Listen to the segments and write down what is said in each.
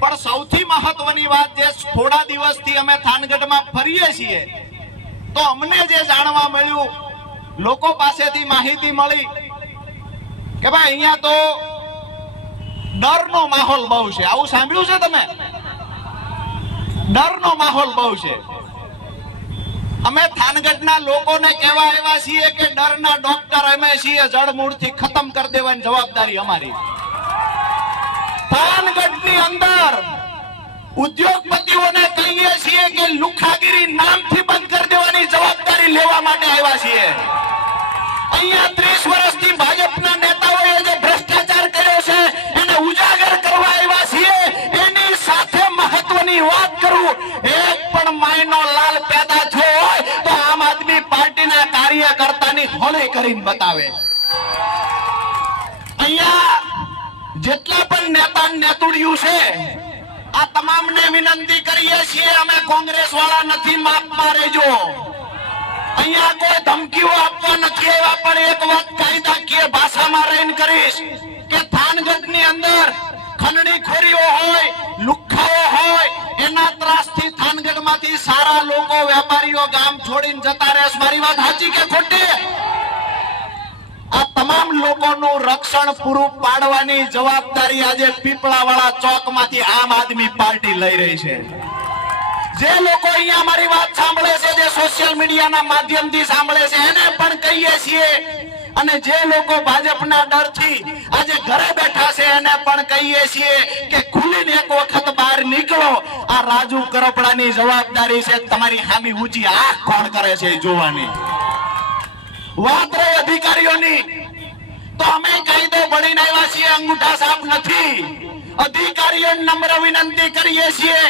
પણ સૌથી મહત્વની વાત જે થોડા દિવસથી અમે થાનગઢમાં ફરીએ છીએ તો અમને જે જાણવા મળ્યું, લોકો પાસેથી માહિતી મળી કે ભાઈ અહીંયા તો ડરનો માહોલ બહુ છે. આવું સાંભળ્યું છે તમે? ડરનો માહોલ બહુ છે. અમે થાનગઢના લોકોને કહેવા આવ્યા છીએ કે ડરના ડોક્ટર અમે છીએ, જડમૂળથી ખતમ કરી દેવાની જવાબદારી અમારી. થાનગઢની અંદર ઉદ્યોગપતિઓને કહીએ છીએ કે લુખાગીરી નામથી બંધ કરી દેવાની જવાબદારી લેવા માટે આવ્યા છીએ. અહીંયા 30 વર્ષથી ભાજપના નેતાઓએ જે ભ્રષ્ટાચાર કર્યો છે એને ઉજાગર કરવા આવ્યા છીએ. એની સાથે મહત્વની વાત કરું, એક પણ માયનો લાલ પેદા થયો હોય તો આમ આદમી પાર્ટીના કાર્યકર્તાની હોળી કરીને બતાવે. અહીંયા જેટલા પણ નેતા નેતુડિયું છે આ તમામને વિનંતી કરીએ છીએ, અમે કોંગ્રેસ વાળા નથી, માફમાં રહેજો. અહીંયા કોઈ ધમકીઓ આપવા નથી આવ્યા, પણ એક વાત કાયદાકીય ભાષામાં રહીને કરીશ કે થાનગઢની અંદર ખંડણીખોરીઓ હોય, લુખ્ખાઓ હોય, એના ત્રાસથી થાનગઢમાંથી સારા લોકો, વેપારીઓ ગામ છોડીને જતા રહે. મારી વાત સાચી કે ખોટી? આ તમામ લોકોનું રક્ષણ પૂરું પાડવાની જવાબદારી આજે પીપળાવાળા ચોકમાંથી આમ આદમી પાર્ટી લઈ રહી છે. જે લોકો અહીંયા અમારી વાત સાંભળે છે, જે સોશિયલ મીડિયાના માધ્યમથી સાંભળે છે, એને પણ કહીએ છીએ, અને જે લોકો ભાજપના ડરથી આજે ઘરે બેઠા છે એને પણ કહીએ છીએ કે ખુલીને એક વખત બહાર નીકળો. આ રાજુ કરપડાની જવાબદારી છે તમારી સામે ઊંચી આંખ કોણ કરે છે જોવાની. વાત રહી અધિકારીઓની, તો અમે કાયદો ભણીને આવ્યા છીએ, અંગૂઠા સાફ નથી. અધિકારીઓને નમ્ર વિનંતી કરીએ છીએ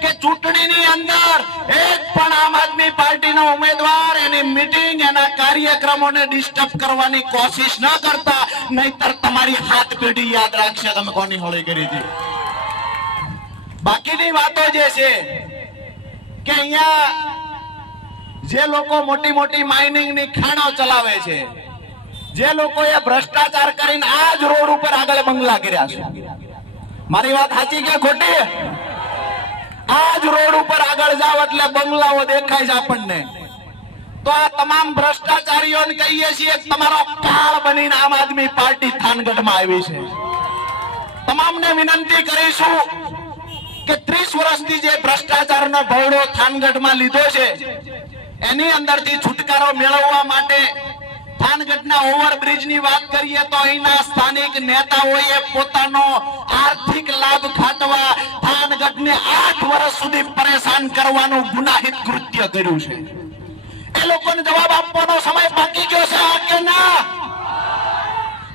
કે ચૂંટણીની અંદર એક પણ આમ આદમી પાર્ટીનો ઉમેદવાર એની મીટિંગ, એના કાર્યક્રમોને ડિસ્ટર્બ કરવાની કોશિશ ન કરતા, નહીતર તમારી હાથ પેઢી યાદ રાખશે તમે કોની હોળી કરી હતી. બાકીની વાતો જે છે કે અહીંયા જે લોકો મોટી મોટી માઇનિંગની ખાણો ચલાવે છે, જે લોકોએ ભ્રષ્ટાચાર કરીને આ જ રોડ ઉપર આગળ બંગલા કર્યા છે, મારી વાત સાચી કે ખોટી? આ જ રોડ ઉપર આગળ જાવ એટલે બંગલાઓ દેખાય છે આપણને. તો આ તમામ ભ્રષ્ટાચારીઓને કહીએ છીએ તમારો કાળ બનીને આમ આદમી પાર્ટી થાનગઢમાં આવી છે. તમામને વિનંતી કરીશું કે 30 વર્ષથી જે ભ્રષ્ટાચારનો ભોળો થાનગઢમાં લીધો છે એની અંદરથી છુટકારો મેળવવા માટે થાનગઢના ઓવરબ્રિજની વાત કરીએ તો અહીંના સ્થાનિક નેતાઓએ પોતાનો આર્થિક લાભ ખાટવા થાનગઢને 8 વર્ષ સુધી પરેશાન કરવાનું ગુનાહિત કૃત્ય કર્યું છે. એ લોકોને જવાબ આપવાનો સમય બાકી ગયો છે કે ના?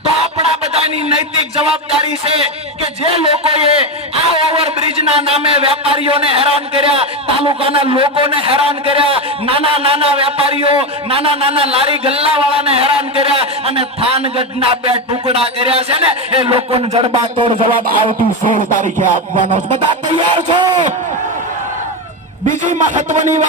તો આપણા બધાની નૈતિક જવાબદારી છે કે જે લોકોએ આ ઓવરબ્રિજના નામે વેપારીઓને હેરાન કર્યા, તાલુકાના લોકોને હેરાન કર્યા, નાના નાના વેપારીઓ, નાના નાના લારી ગલ્લાવાળાને હેરાન કર્યા અને થાનગઢના 2 ટુકડા કર્યા છે ને, એ લોકોને જડબાતોડ જવાબ આવતી 16 તારીખે આપવાનો. બધા તૈયાર છો? બીજી મહત્વની વાત